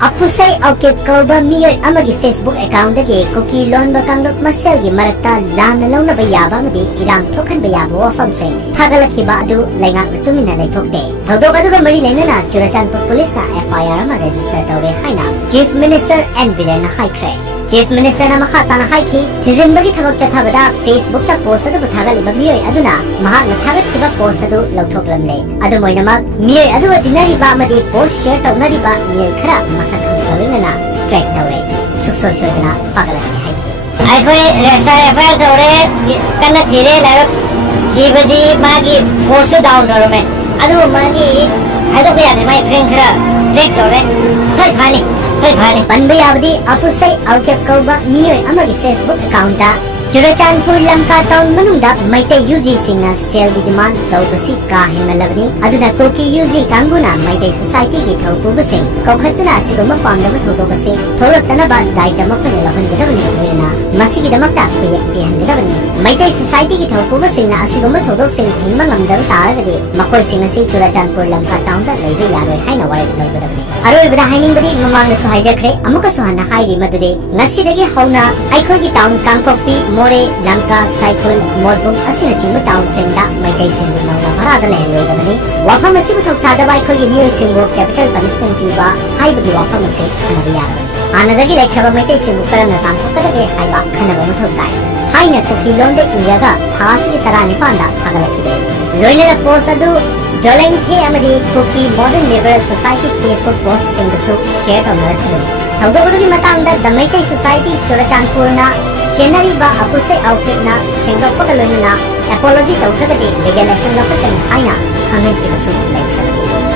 Apusay Aukip Kauba Miyoy Amagi Facebook account dagi Kuki Lon Bakanglok Masel gi Marakta Lam na Launa Bayaba Madi Iram Tokan Bayaba Wafam Sing Tagalakiba Adu Laingak Matumina Laitokde Thodok Aduga Mari Lenana Churachandpur Police na FIR ama register Tawe Haina Chief Minister N Biren Haikre Chief Minister na makata na haiki Tizimbagi Thabak Chathabada Facebook ta post adu Thagaliba Miyoy Aduna Mahak na Thagat Kiba post adu Lautoklam Le Adu Moinamak Miyoy Adu Dinariba Madi post share Taunariba Miyoy Khara Masak Kawingana track Tawe Suksor Shodana Pagalaki haiki Aikoi Resa FIR Taure Kana Thire Lab Thibadi Magi post down Dorme Adu Magi Adu Kaya my friend Khara track Taure Soy Phani Panbayabdi Apusay Aukip Kauba Miyoy Amagi Facebook account da Churachandpur Lamka Town Manungda Maitay UG Singna Sel di demand Taubasi Kahima Labni Aduna Koki UG Kanguna Maitay Society gi Taubasing Kaukhatuna Siguma Pangama Tobasi Thoratanaba Daitamaka Lahan Gidavani Vena Masigi Damakta Pihan Gidavani Maitay Society gi Taubasing na Siguma Tobasing Timangam Taragadi Makoi Singasi Churachandpur Lamka Town da Lady Yaro Haina Warik Nalbadavani Aroi Bada Haining Badi Mamang Suhajakre Amuka Suhana Haidi Maduri Nasidagi Hauna Aikogi Town Kangkopi More Lanka Cycle Morbum Asina Chimba Town Senda Maikai Sindu Nala Parada Lehwegani Wafam Asibu Sadaba Aikogi Miyoy Singo Capital Punishment Piba Haibagi Wafam Asi Kanabiyara Anadagi Lekaba Maikai Singu Karana Tankokadage Haiba Kanaba Mutotai Haina Toki Londe Inyaga Pasigi Tarani Panda Pagalakide Loinera Posadu Joleng The Amadi Koki Modern Liberal Society Facebook post Singasu share on Earth Taudogi Matanda the Maitai Society Churachandpurna January ba Apusay Aukip na Singapore Kalunana apology Taukagadi legal action Lokatan Haina Hangin Kibasu Like